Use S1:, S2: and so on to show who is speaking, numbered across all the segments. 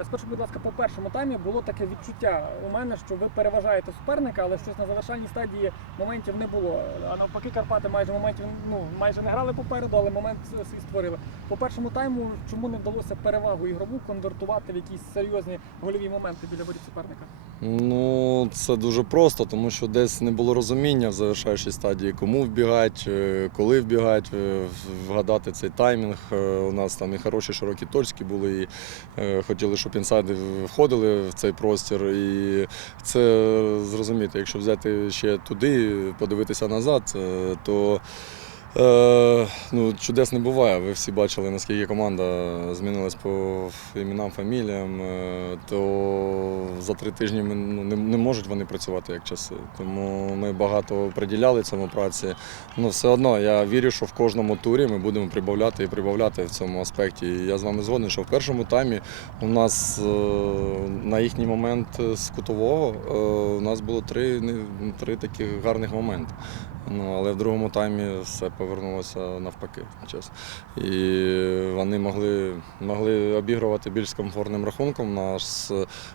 S1: Е, будь ласка, по першому таймі було таке відчуття у мене, що ви переважаєте суперника, але щось на завершальній стадії моментів не було. А навпаки, Карпати майже моментів ну майже не грали попереду, але момент свій створили. По першому тайму чому не вдалося перевагу ігрову конвертувати в якісь серйозні гольові моменти біля воріт суперника?
S2: Ну, це дуже просто, тому що десь не було розуміння в завершаючій стадії, кому вбігати, е, коли вбігати, е, вгадати цей таймінг. Е, У нас там і хороші широкі точки були, і хотіли, щоб інсайди входили в цей простір. І це зрозуміти, якщо взяти ще туди, подивитися назад, то Е, ну, чудес не буває. Ви всі бачили, наскільки команда змінилась по іменам, фаміліям, е, то за три тижні ми, ну, не, не можуть вони працювати як часи. Тому ми багато приділяли цьому праці. Ну, все одно я вірю, що в кожному турі ми будемо прибавляти і прибавляти в цьому аспекті. І я з вами згоден, що в першому таймі у нас е, на їхній момент з кутового е, у нас було три, три таких гарних моменти. Ну, але в другому таймі все повернулося навпаки. Чесно. І вони могли, могли обігрувати більш комфортним рахунком. Нас,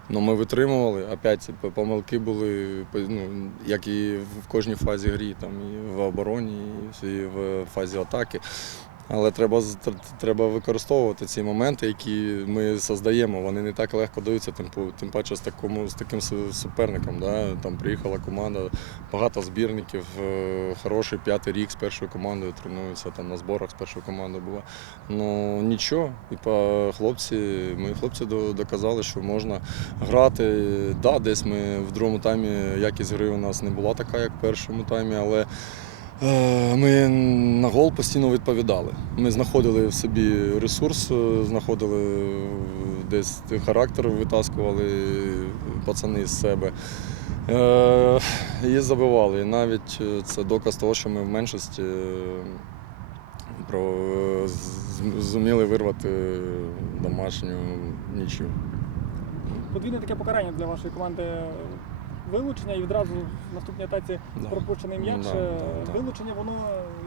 S2: ну, ми витримували. Опять помилки були, ну, як і в кожній фазі грі, там, і в обороні, і в фазі атаки. Але треба, треба використовувати ці моменти, які ми создаємо. Вони не так легко даються, тим, пу- тим паче з, такому, з таким суперником. Да? Там приїхала команда, багато збірників, е, хороший п'ятий рік з першою командою тренуються, там на зборах з першою командою була. Ну нічого. І по хлопці, ми хлопці до- доказали, що можна грати. Да, десь ми в другому таймі якість гри у нас не була така, як в першому таймі, але. Е, Ми на гол постійно відповідали. Ми знаходили в собі ресурс, е, знаходили десь характер, витаскували пацани з себе. Е, І забивали. І навіть це доказ того, що ми в меншості зуміли вирвати домашню нічю.
S1: Подвійне таке покарання для вашої команди. Вилучення і відразу в наступній атаці
S2: Да.
S1: пропущений м'яч.
S2: Да,
S1: Е,
S2: да, да.
S1: Вилучення, воно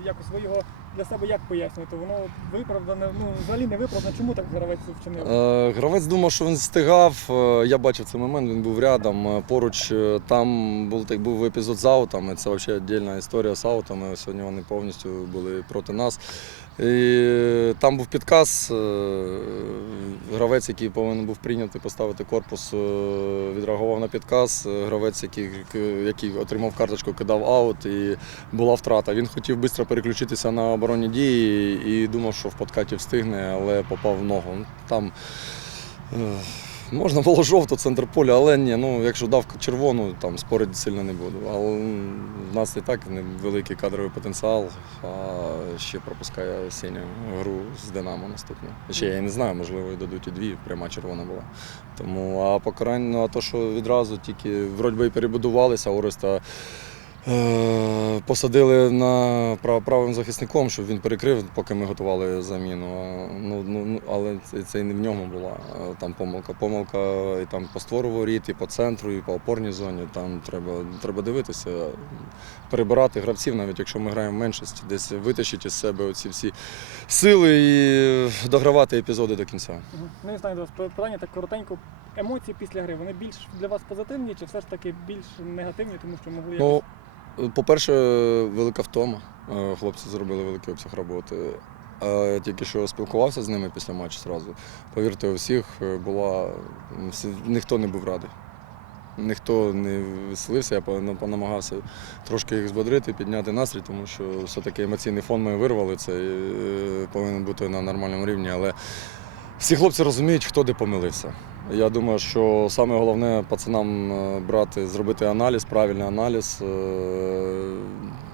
S1: якось ви його для себе як пояснюєте? Воно виправдане, ну взагалі не виправдане. Чому так гравець вчинив?
S2: Е, Гравець думав, що він встигав. Е, Я бачив цей момент, він був рядом. Е, Поруч е, там був, так, був епізод з аутами. Це взагалі віддільна історія з аутами. Сьогодні вони повністю були проти нас. І там був підказ. е, Гравець, який повинен був прийняти, поставити корпус, е, відреагував на підказ. Гравець, який, який отримав карточку, кидав аут і була втрата. Він хотів швидко переключитися на оборонні дії і думав, що в подкаті встигне, але попав в ногу. Ну, Там е, можна було жовто центр поля, але ні, ну якщо дав червону, там спорити сильно не буду. Але в нас і так невеликий кадровий потенціал, а ще пропускає синю гру з Динамо наступну. Ще я не знаю, можливо, і дадуть і дві, пряма червона була. Тому а покарання, ну, а то, що відразу тільки вроді перебудувалися, Ореста Посадили на прав- правим захисником, щоб він перекрив, поки ми готували заміну. Ну, ну, ну, але це, це і не в ньому була. Там помилка. Помилка і там по створу воріт, і по центру, і по опорній зоні. Там треба, треба дивитися, перебирати гравців, навіть якщо ми граємо в меншості, десь витащити із себе оці всі сили і догравати епізоди до кінця.
S1: Ну і останнє до вас питання так коротенько. Емоції після гри вони більш для вас позитивні чи все ж таки більш негативні, тому що могли
S2: Ну,
S1: якось-
S2: по-перше, велика втома. Е, Хлопці зробили великий обсяг роботи. Е, Тільки що спілкувався з ними після матчу зразу. Повірте, у всіх е, була. Ніхто не був радий. Ніхто не веселився, я понамагався трошки їх збодрити, підняти настрій, тому що все-таки емоційний фон ми вирвали, це е, повинен бути на нормальному рівні. Але всі хлопці розуміють, хто де помилився. Я думаю, що саме головне пацанам е, брати, зробити аналіз, правильний аналіз, е,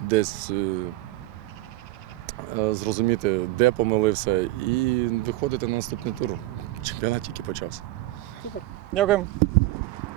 S2: десь е, зрозуміти, де помилився, і виходити на наступний тур. Чемпіонат тільки почався.
S1: Дякуємо.